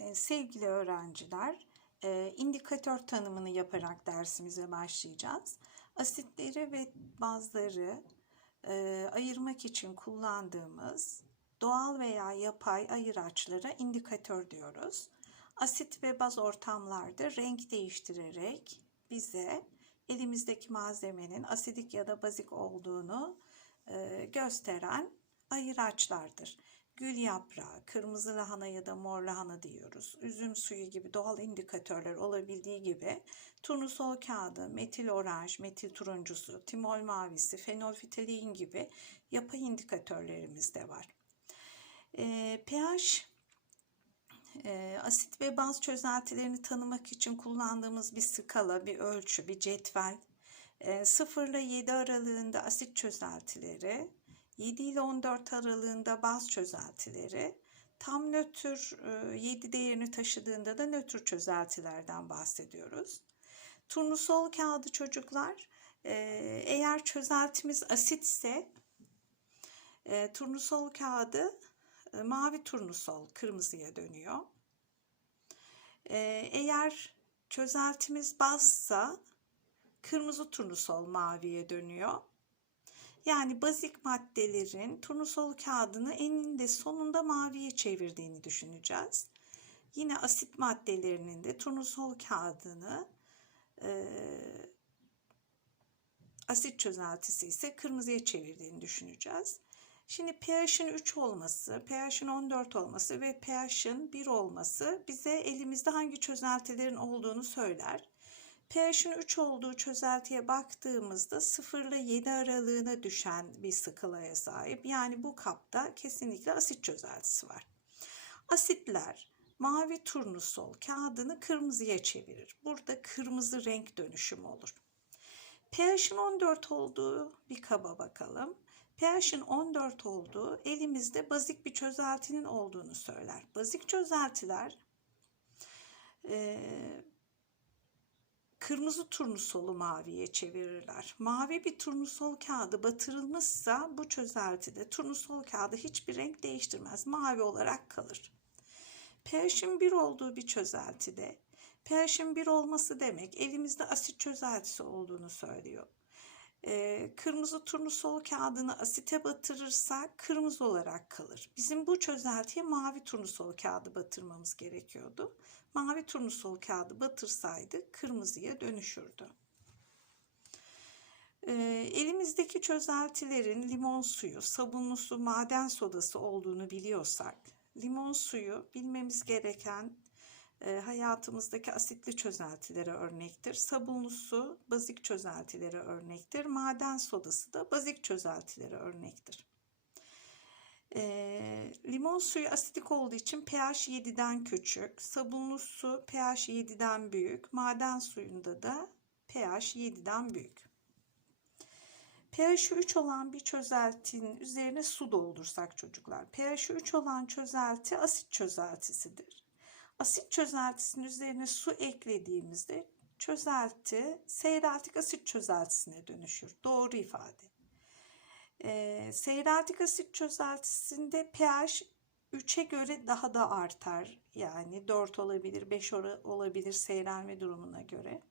Ee, Sevgili öğrenciler, e, indikatör tanımını yaparak dersimize başlayacağız. Asitleri ve bazları e, ayırmak için kullandığımız doğal veya yapay ayıraçlara indikatör diyoruz. Asit ve baz ortamlarda renk değiştirerek bize elimizdeki malzemenin asidik ya da bazik olduğunu e, gösteren ayıraçlardır. Gül yaprağı, kırmızı lahana ya da mor lahana diyoruz. Üzüm suyu gibi doğal indikatörler olabildiği gibi turnusol kağıdı, metil oranj, metil turuncusu, timol mavisi, fenolfitalein gibi yapay indikatörlerimiz de var. E, pH asit ve baz çözeltilerini tanımak için kullandığımız bir skala, bir ölçü, bir cetvel. E, 0 ile 7 aralığında asit çözeltileri, 7 ile 14 aralığında baz çözeltileri, tam nötr 7 değerini taşıdığında da nötr çözeltilerden bahsediyoruz. Turnusol kağıdı çocuklar, e, eğer çözeltimiz asitse e, turnusol kağıdı e, mavi turnusol kırmızıya dönüyor. E, eğer çözeltimiz bazsa kırmızı turnusol maviye dönüyor. Yani bazik maddelerin turnusol kağıdını eninde sonunda maviye çevirdiğini düşüneceğiz. Yine asit maddelerinin de turnusol kağıdını e, asit çözeltisi ise kırmızıya çevirdiğini düşüneceğiz. Şimdi pH'in 3 olması, pH'in 14 olması ve pH'in 1 olması bize elimizde hangi çözeltilerin olduğunu söyler. pH'in 3 olduğu çözeltiye baktığımızda 0 ile 7 aralığına düşen bir skalaya sahip. Yani bu kapta kesinlikle asit çözeltisi var. Asitler mavi turnusol kağıdını kırmızıya çevirir. Burada kırmızı renk dönüşümü olur. pH'in 14 olduğu bir kaba bakalım pH'in 14 olduğu elimizde bazik bir çözeltinin olduğunu söyler. Bazik çözeltiler e, kırmızı turnusolu maviye çevirirler. Mavi bir turnusol kağıdı batırılmışsa bu çözeltide turnusol kağıdı hiçbir renk değiştirmez. Mavi olarak kalır. pH'in 1 olduğu bir çözeltide pH'in 1 olması demek elimizde asit çözeltisi olduğunu söylüyor. Kırmızı turnusol kağıdını asite batırırsak kırmızı olarak kalır. Bizim bu çözeltiye mavi turnusol kağıdı batırmamız gerekiyordu. Mavi turnusol kağıdı batırsaydık kırmızıya dönüşürdü. Elimizdeki çözeltilerin limon suyu, sabunlu su, maden sodası olduğunu biliyorsak, limon suyu bilmemiz gereken hayatımızdaki asitli çözeltilere örnektir. Sabunlu su bazik çözeltilere örnektir. Maden sodası da bazik çözeltilere örnektir. E, limon suyu asidik olduğu için pH 7'den küçük. Sabunlu su pH 7'den büyük. Maden suyunda da pH 7'den büyük. pH 3 olan bir çözeltinin üzerine su doldursak çocuklar. pH 3 olan çözelti asit çözeltisidir. Asit çözeltisinin üzerine su eklediğimizde çözelti seyreltik asit çözeltisine dönüşür. Doğru ifade. Ee, seyreltik asit çözeltisinde pH 3'e göre daha da artar. Yani 4 olabilir, 5 olabilir seyrelme durumuna göre.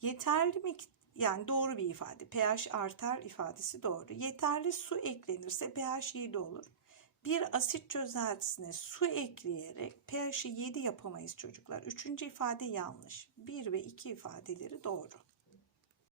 Yeterli mi? Yani doğru bir ifade. pH artar ifadesi doğru. Yeterli su eklenirse pH 7 olur bir asit çözeltisine su ekleyerek pH'i 7 yapamayız çocuklar. Üçüncü ifade yanlış. 1 ve 2 ifadeleri doğru.